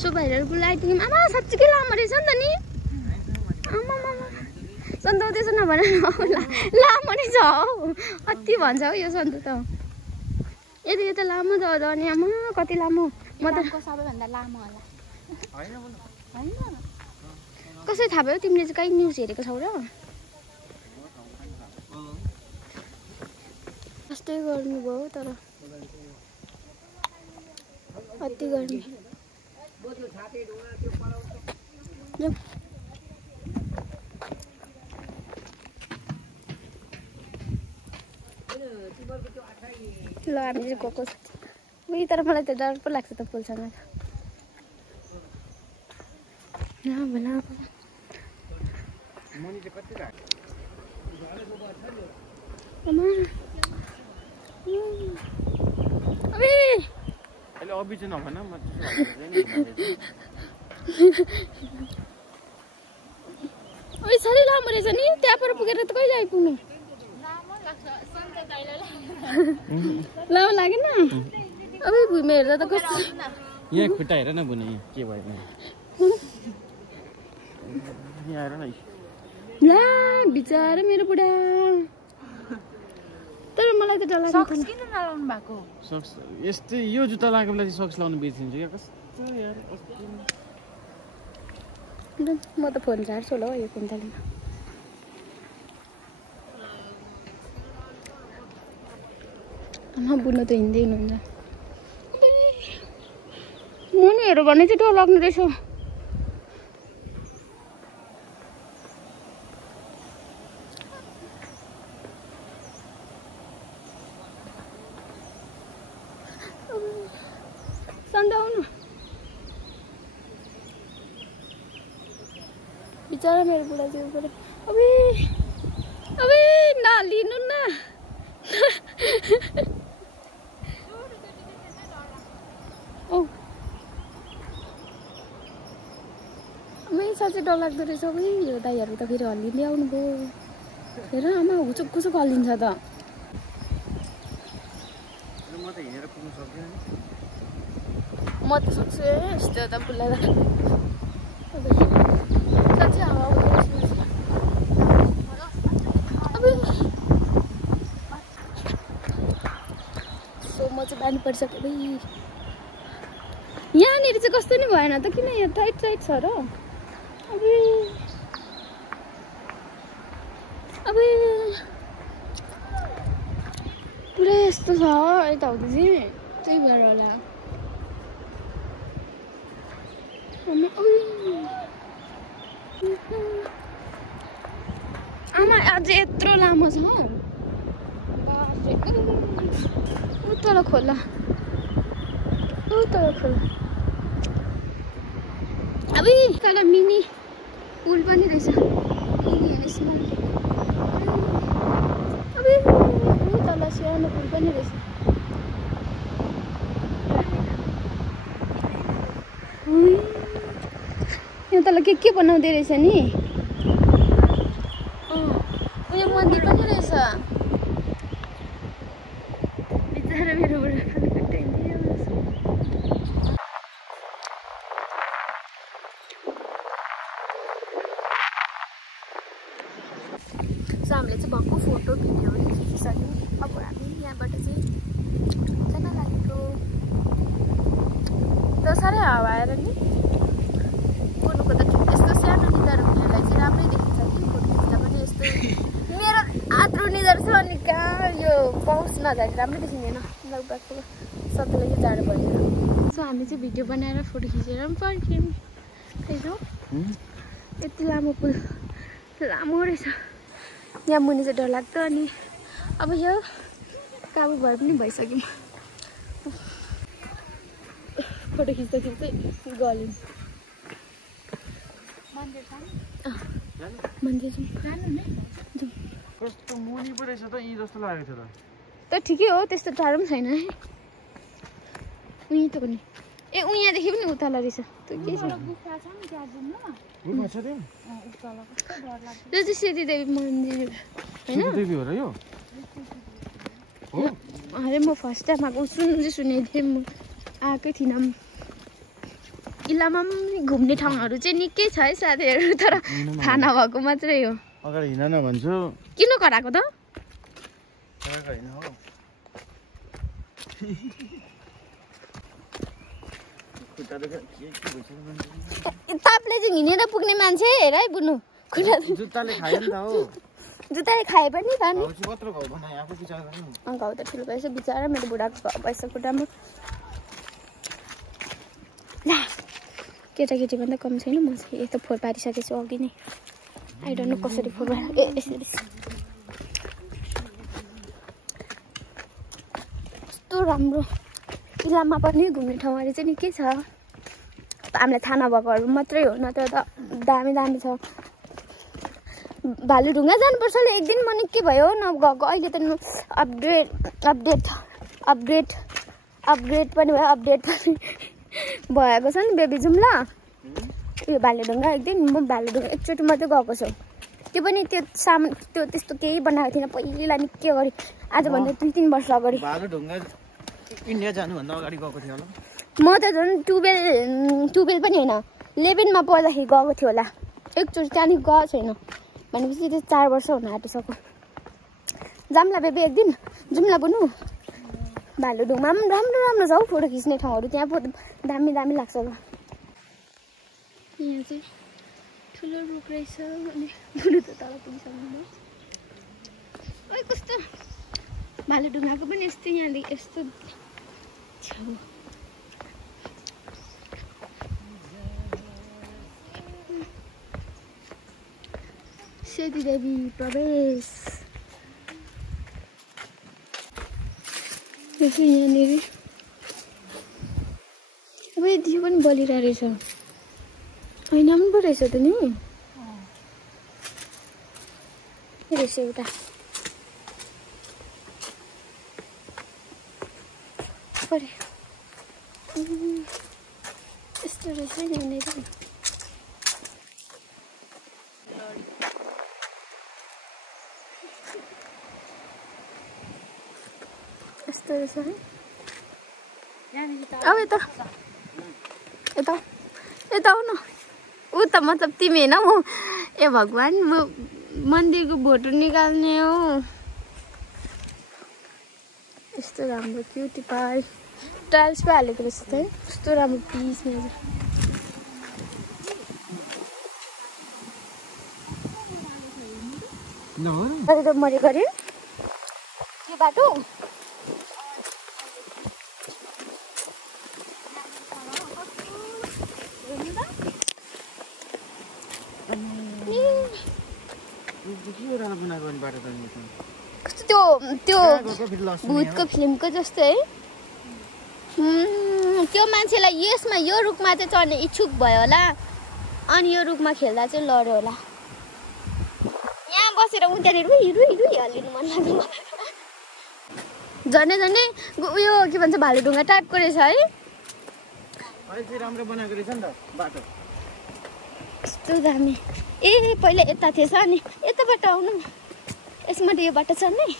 So viral बुलाइदिउँ। आमा साँच्चीकै लामो रहेछ नि त नि। आमा मामा सन्तु त्यसो नभन लामो रहेछ हौ। कति भन्छ हौ यो सन्तु त। यदि यो त लामो छ अनि आमा कति लामो। म त सबैभन्दा लामो होला हैन कसरी थाहा भयो तिमीले चाहिँ कहीँ न्युज हेरेको छौ र? कस्तै गर्नु भयो तर अति गर्मी। ल हामी चाहिँ गएको छ उही तर मलाई त डर पो लाग्छ त पुलसँग त। साह्रै लामो रहेछ नि। त्यहाँ पर पुगेर त कहिले आइपुग्नु? लामो लागेन? अब भुइँमा हेर्दा त कस्तो यहाँ खुट्टा हेर न बुने के भयो यहाँ हेर न। ला बिचारा मेरो बुढा। तर मलाई त डर लाग्छ। सक्स किन नलाउनु भएको? सक्स यस्तै यो जुत्ता लागेको बेला चाहिँ सक्स लाउनु बिर्सिन्छु क्या। कस्तो यार म त फोन झार्छु होला हौ यो कुन्तालीमा। आमा बुढ्नु त हिँड्दै हुनुहुन्छ। मुनिहरू भने चाहिँ डर लाग्ने रहेछ। सन्डे आउनु बिचारा मेरो बुढा चाहिँ उपर। अबे नलिनु न। साँच्चै डर लाग्दो रहेछ। अब यो दाइहरू त फेरि हल्लिँदै आउनु भयो। हेर आमा हुचुक कुचुक हल्लिन्छ त। म त सक्छु यस्तो त बुलाएर। साँच्चै हावा सो म चाहिँ बानी परिसकेँ भाइ। यहाँनिर चाहिँ कस्तो नि भएन त किन यहाँ टाइट टाइट छ र? अब पुरै यस्तो छ यताउति चाहिँ त्यही भएर होला। आमा अझ यत्रो लामो छ उतल खोला अब तल मिनी पुल पनि रहेछ। अब तल सानो पुल पनि रहेछ। यहाँ तल के बनाउँदै रहेछ नि। उयो मन्दिर पनि रहेछ। बिचारा मेरो बुढा हामीले चाहिँ भक्कु फोटो भिडियोहरू खिचिसक्यौँ। अब हामी यहाँबाट चाहिँ जान लागेको। त साह्रै हावा आएर नि बोल्नुको त यस्तो सानो निधार हुनेहरूलाई चाहिँ राम्रै देखिन्छ कि फोटो खिच्दा पनि। यस्तो मेरो आत्रो निधार छ अनि कहाँ यो पाउस नझारि राम्रो देखिँदैन। लगभग सबैलाई चाहिँ जाडो भएन। सो हामी चाहिँ भिडियो बनाएर फोटो खिचेर पनि फर्क्यौँ। हेरौँ यति लामो पुल लामो रहेछ। यहाँ मुनि चाहिँ डर लाग्दो। अनि अब यो काबु भए पनि भइसक्यौँ। फोटो खिच्दा खिच्दै गल्यौँ। मन्दिर कस्तो मुनि पो रहेछ त यी जस्तो लागेको थियो त। ठिकै हो त्यस्तो टाढो पनि छैन है। उहीँ त पनि ए उहीँदेखि पनि उताला रहेछ। त्यो के छ? यो चाहिँ सिद्धिदेवी मन्दिर होइन? अरे म फर्स्ट टाइम आएको सुन्नु चाहिँ सुनेको थिएँ। म आएकै थिइनँ। इलाममा पनि घुम्ने ठाउँहरू चाहिँ निकै छ है साथीहरू तर थाहा नभएको मात्रै हो अगाडि हिँड न भन्छु किन कराएको त होइन हो तापले चाहिँ हिँडेर पुग्ने मान्छे हेर है बुनु जुत्ताले खायो नि त हो जुत्ताले खाए पनि पानी कत्रो घाउ बनायो आफू बिचार गर्नु घाउ त ठुलो भएछ बिचरा मेरो बुढाको घाउ भएछ खुट्टामा ला केटाकेटी भन्दा कम छैन म चाहिँ यस्तो फोहोर पारिसकेछु अघि नै आई डोन्ट नो कसरी फोहोर पार यसरी कस्तो राम्रो इलाममा पनि घुम्ने ठाउँहरू चाहिँ निकै छ हामीलाई थाहा नभएकोहरू मात्रै हो नत्र त दामी दामी छ भालुढुङ्गा जानुपर्छ एक दिन म निकै भयो नगएको अहिले त अपग्रेड पनि भयो अपडेट पनि भएको छ नि बेबी जाउँ ल यो भालुढुङ्गा एक दिन म भालुढुङ्गा एकचोटि मात्रै गएको छु त्यो पनि त्यो सामान त्यो त्यस्तो केही बनाएको थिएन पहिला निकै अगाडि आजभन्दा 2-3 वर्ष अगाडि भालुढुङ्गा इन्डिया जानुभन्दा अगाडि गएको थियो होला म त झन् 12 पनि होइन 11 मा पढ्दाखेरि गएको थियो होला एकचोटि त्यहाँदेखि गएको छैन भनेपछि त्यो 4 वर्ष हुन आँटिसक्यो जाम्ला बेबी एक दिन जाउँला बुनु भालुढुङ्गामा पनि राम्रो राम्रो छ हौ फोटो खिच्ने ठाउँहरू त्यहाँ फोटो दामी दामी लाग्छ यहाँ चाहिँ ठुलो रुख रहेछ अनि बुनु त तल पुगिसक्नु ओइ कस्तो भालुढुङ्गाको पनि यस्तो यहाँदेखि यस्तो छेउ सेतीदेवी प्रवेश यहाँनिर अब दियो पनि बलिरहेको रहेछ होइन पनि पो रहेछ त नि रहेछ एउटा यस्तो रहेछ यहाँनिर यस्तो रहेछ है अब यता आऊ न ऊ त मतलब तिमी होइन म ए भगवान् म मन्दिरको फोटो निकाल्ने हो यस्तो राम्रो क्युटी पार्क टाइल्स पो हालेको रहेछ त है कस्तो राम्रो पिस मेरो मरे गरे यो बाटो कस्तो त्यो भूतको फिल्मको जस्तो है त्यो मान्छेलाई यसमा यो रुखमा चाहिँ चढ्ने इच्छुक भयो होला अनि यो रुखमा खेल्दा चाहिँ लड्यो होला यहाँ बसेर उ त्यहाँनिर रुई हालिनु मन लाग्यो झन्डै उयो के भन्छ भालुढुङ्गा टाइपको रहेछ है राम्रो बनाएको रहेछ नि त बाटो कस्तो दामी ए पहिला यता थिएछ अनि यताबाट आउनु यसमा यो बाटो छ नि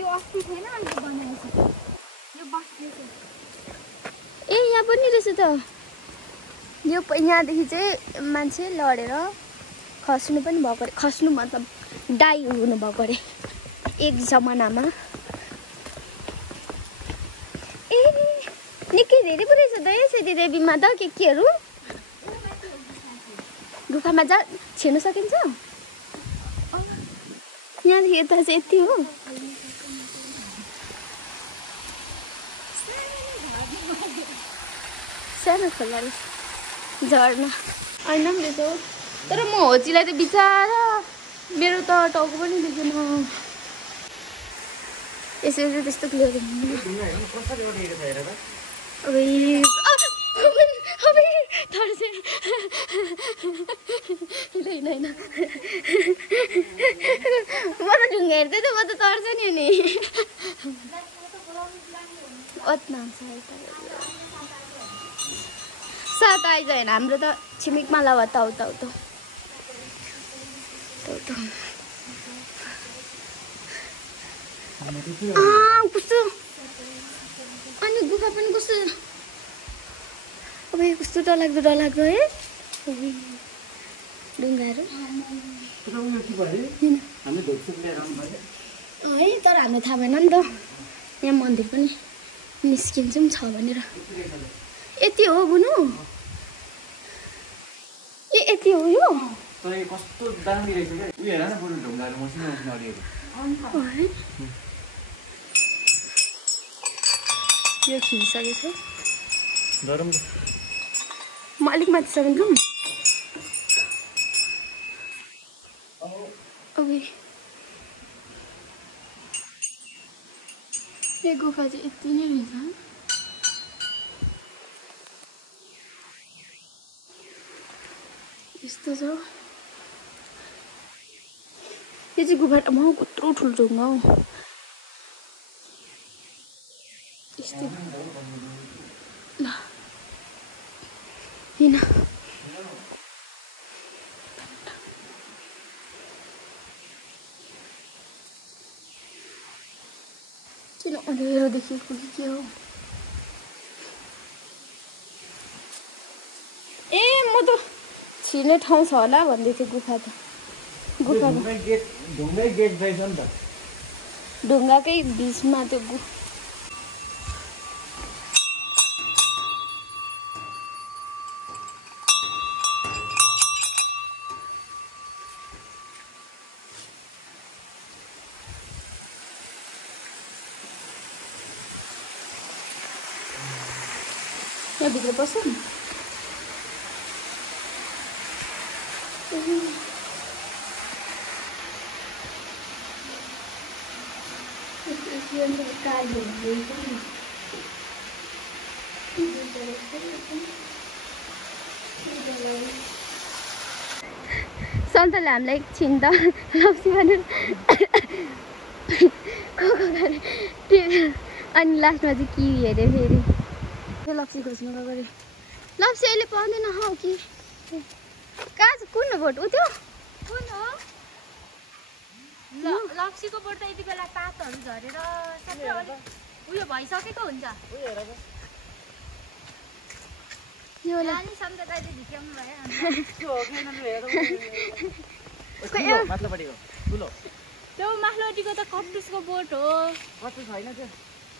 यो अस्ति थिएन अहिले बनाएको छ यो बस्ने ए यहाँ पनि रहेछ त यो यहाँदेखि चाहिँ मान्छे लडेर खस्नु पनि भएको अरे खस्नु मतलब डाई हुनु भएको अरे एक जमानामा ए निकै धेरै पो रहेछ त है सेतीदेवीमा त केहरू गुफामा छिर्न सकिन्छ यहाँदेखि यता चाहिँ यति हो सानो खोला रहेछ झर्ना होइन पनि रहेछ तर म होचीलाई त बिचारा मेरो त टाउको पनि देखेन यसरी त्यस्तो क्लियर होइन म त ढुङ्गा हेर्दै त म त तर्छ नि अनि सात आइज होइन हाम्रो त छिमेकमा लवा ताउ कस्तो अनि गुफा पनि कस्तो अबे कस्तो डरलाग्दो है ढुङ्गाहरू है तर हामीलाई थाहा भएन नि त यहाँ मन्दिर पनि निस्किन्छौँ छ भनेर यति हो बुनु यति हो यो कस्तो दामी रहेछ क्या उयो हेर न बरु ढुङ्गाहरू मसिनो अलिअलि यो खिलिसकेको छ गरौँ म अलिक माथिसम्म जाउँ ओके यो गुफा चाहिँ यति नै रहेछ यस्तो छ यो चाहिँ गुफा कत्रो ठुलो ढुङ्गा हो यस्तो ल होइन किन अँध्यारो देखिएको कि के हो ए म त छिर्ने ठाउँ छ होला भन्दै थिएँ गुफा त ढुङ्गै गेट रहेछ नि त ढुङ्गाकै बिचमा त्यो भित्र पस्छ नि सन्तले हामीलाई एकछिन त लप्सी भनेर अनि लास्टमा चाहिँ कि हेऱ्यो फेरि लप्सी खोज्नु गयो लप्सी अहिले पाउँदैन हौ कि कहाँ छ कुन हो बोट उ त्यो कुन हो लप्सीको बोट त यति बेला पातहरू झरेर सबै उयो भइसकेको हुन्छ यो नानी सम्झदाले झिक्याउनु भयो माथिल्लोपट्टिको ठुलो त्यो माथिल्लोपट्टिको त कट्टुसको बोट हो कट्टुस होइन त्यो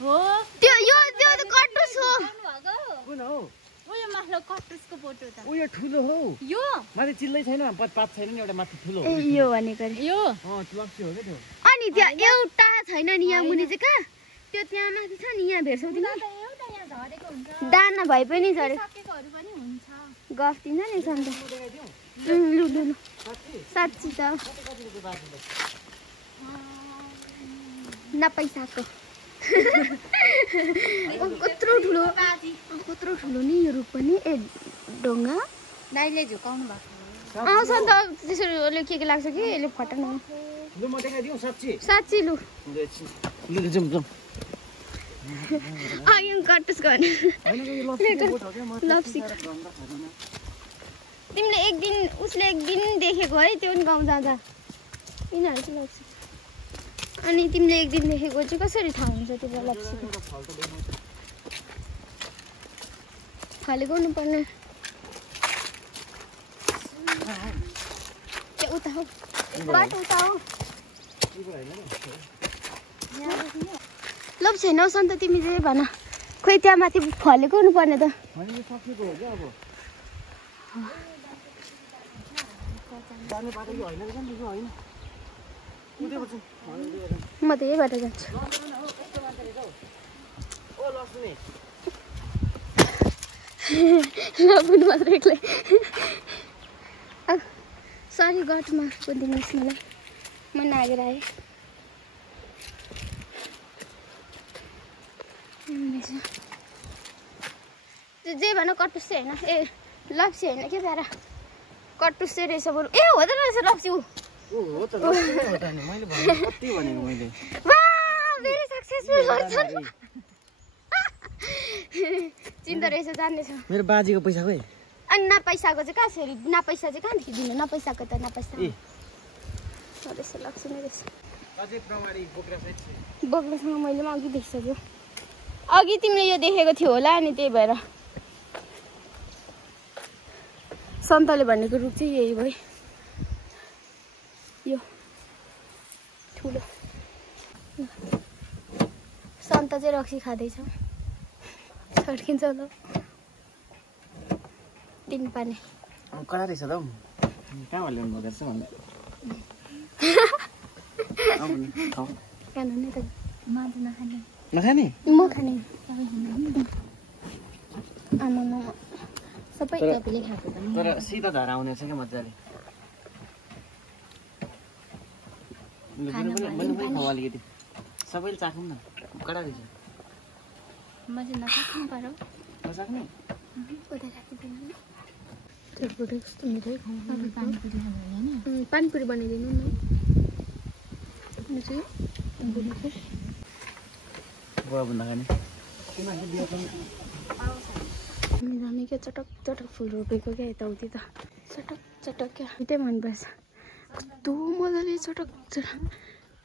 हो त्यो यो त्यो त कट्टुस हो कुन हो उयो माथिल्लो कट्टुसको बोट हो त उयो ठुलो हो यो माथि चिल्लै छैन पात छैन नि एउटा माथि ठुलो ए यो भनेको रे यो लप्सी हो क्या त्यो अनि त्यहाँ एउटा छैन नि यहाँ मुनि चाहिँ कहाँ त्यो त्यहाँ माथि छ नि यहाँ भेट्छौ तिमी एउटा यहाँ झरेको हुन्छ दाना भए पनि झरेको सकेकोहरू पनि हुन्छ गफ दिन्छ नि सन्त लु लु लु साँच्ची त नपैसाको कत्रो ठुलो नि यो रुख पनि ए ढुङ्गा दाइले झुकाउनु भएको सन्त त्यसरी उसले के लाग्छ कि यसले फटाउनु लु म देखाइदिउँ साँच्ची लु लु जाउँ यो कट्टुसको भने लप्सी तिमीले उसले एक दिन देखेको है त्यो पनि गाउँ जाँदा यिनीहरू चाहिँ लप्सी अनि तिमीले एक दिन देखेको चाहिँ कसरी थाहा हुन्छ त्यो लप्सीको फलेको हुनुपर्ने उता हो बाटो उता हो लप छैन हौ सन्त तिमी चाहिँ भन खोइ त्यहाँ माथि फलेको हुनुपर्ने त म त यहीबाट जान्छु बुनु मात्र एक्लै सरी गटमा कुदिनुहोस् मलाई म नागेर आएँ जे भन कट्टुस चाहिँ होइन ए लप्सी होइन के प्यारा कट्टुस चाहिँ रहेछ बरु ए हो त रहेछ लप्सी ऊ भेरी सक्सेसफुल चिन्ता रहेछ जान्दैछ मेरो बाजीको पैसा खोइ अनि नपैसाको चाहिँ कहाँ फेरि नपैसा चाहिँ कहाँदेखि दिनु नपैसाको त नपैसा रहेछ लक्ष्य नै रहेछ बोक्रासँग मैले पनि अघि देखिसक्यो अघि तिमीले यो देखेको थियो होला अनि त्यही भएर सन्तले भनेको रुख चाहिँ यही भयो यो ठुलो सन्ता चाहिँ रक्सी खाँदैछ छड्किन्छ ल तिन पानी कडा रहेछ त हौ कहाँ ल्याउनु भएको रहेछ भन्दा खानु नि त मासु नखाने नखाने म खाने आमा सबै तपाईँले खाएको त तर सिधा धारा आउने छ क्या मजाले अलिकति सबैले चाखौँ न कडा रहेछ म चाहिँ नखानु पर्यो नचाख्ने उता राखिदिनु चटपटे कस्तो मिठै पानीपुरी खानु होइन पानीपुरी बनाइदिनु न चाहिँ बुवा भन्दा खाने हामी क्या चटक चटक फुल रोपेको क्या यताउति त चटक चटक क्या मिठै मनपर्छ कस्तो मजाले चटक चटक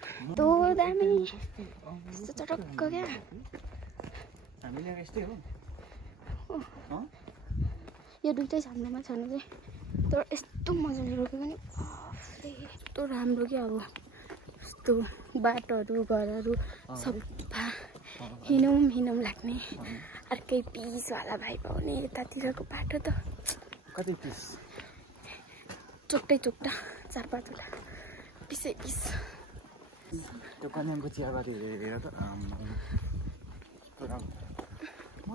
कस्तो दामी यस्तो चटक्क क्या यो दुइटै छ हाम्रोमा छनु चाहिँ तर यस्तो मजाले रोप्यो भने यस्तो राम्रो क्या अब यस्तो बाटोहरू घरहरू सफा हिँडौँ लाग्ने अर्कै पिसवाला भाइ पाउने यतातिरको बाटो त कति पिस चोक्टै चोक्टा 4-5वटा पिसै पिस त्यो कन्यामको चियाबारी हेरेर त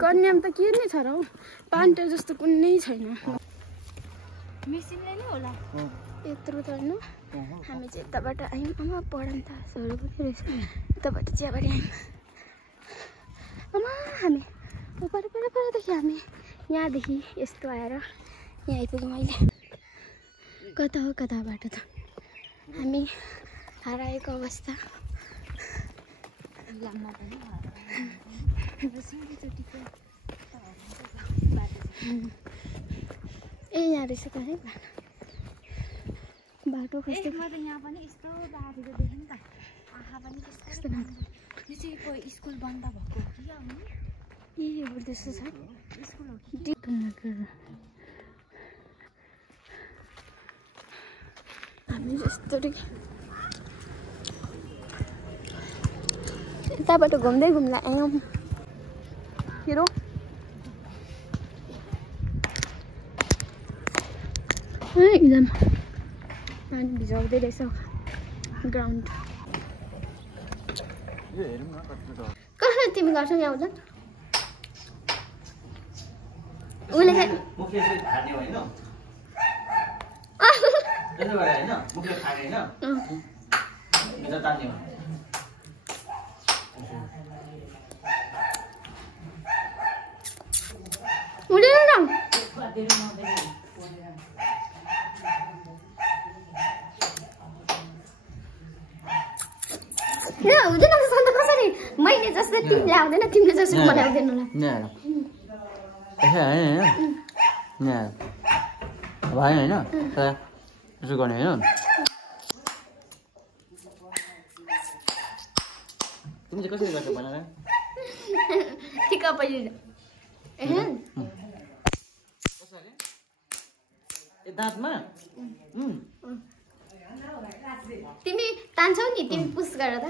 कन्याम त के नै छ र हौ पान्टर जस्तो कुनै छैन मेसिनले नै होला यत्रो त होइन हामी चाहिँ यताबाट आयौँ आमा पढाउनु त सहरू पनि रहेछ यताबाट चियाबारी आयौँ आमा हामी परदेखि हामी यहाँदेखि यस्तो आएर यहाँ आइपुग्यौँ अहिले कता हो कताबाट त हामी हराएको अवस्था ए यहाँ रहेछ त है बाटो कस्तो म त यहाँ पनि यस्तो बारीको देखेँ नि त आँखा पनि कस्तो यो चाहिँ कोही स्कुल बन्द भएको हो कि आउनु ए त्यस्तो छ स्कुल हो कि हामी जस्तो यताबाट घुम्दै आयौँ हेरौँ एकदम पानी भिजाउँदै रहेछ ग्राउन्ड कसरी तिमी गर्छौ यहाँ आउँदा उसले हुँदैन सन्त कसरी मैले जस्तो तिमीले आउँदैन तिमीले जस्तो मलाई आउँदैन भएन होइन यसो गर्ने होइन तिमी चाहिँ कसरी गर्छौ भनेर ठिक पहिले दाँतमा तिमी तान्छौ नि तिमी पुस गर त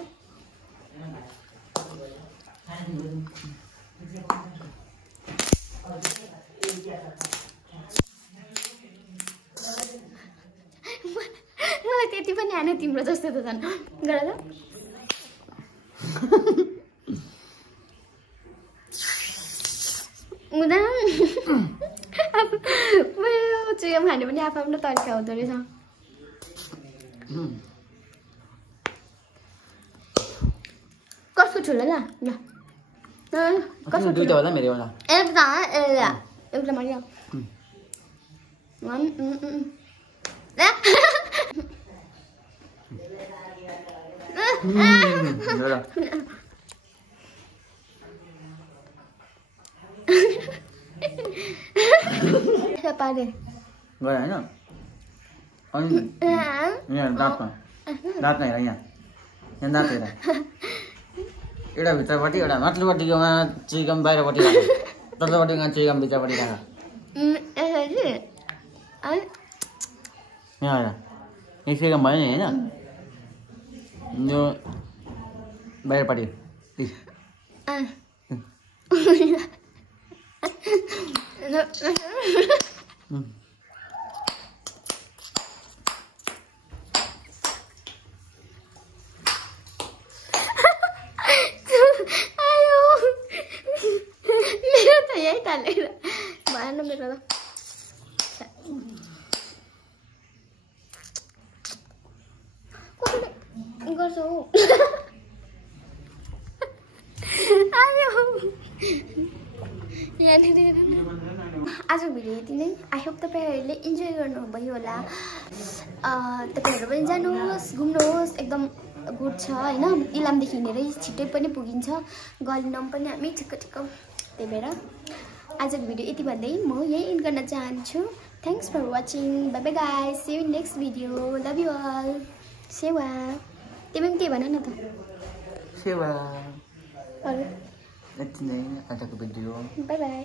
मलाई त्यति पनि आएन तिम्रो जस्तो त झन् गर त हुँदैन चुयम खाने पनि आफ्नो तरिका हुँदो रहेछ कसको ठुलो ल कसको दुईटा होला मेरो होला एउटा एउटा मारिया पारे गरे होइन अनि यहाँ दाँतमा दाँतमा हेर यहाँ दाँत हेर एउटा भित्रपट्टि एउटा माथिल्लोपट्टिकोमा चुइगम बाहिरपट्टि राख तल्लोपट्टिमा चुइगम भित्रपट्टि राख यहाँ आएर 1 सेकेन्ड भयो नि होइन यो बाहिरपट्टि मेरो त यही तालेर भएन मेरो त गर्छौ आज भिडियो यति नै आई होप तपाईँहरूले इन्जोय गर्नुभयो होला तपाईँहरू पनि जानुहोस् घुम्नुहोस् एकदम गुड छ होइन इलामदेखि हिँडेरै छिट्टै पनि पुगिन्छ गलिनम पनि हामी ठिक्क ठिक्क त्यही भएर आजको भिडियो यति भन्दै म यही इन्ड गर्न चाहन्छु thanks for watching bye bye guys see you in next video love you all सेवा तिमी पनि के भन न त सेवा अरू यति नै आजको भिडियो बाई बाई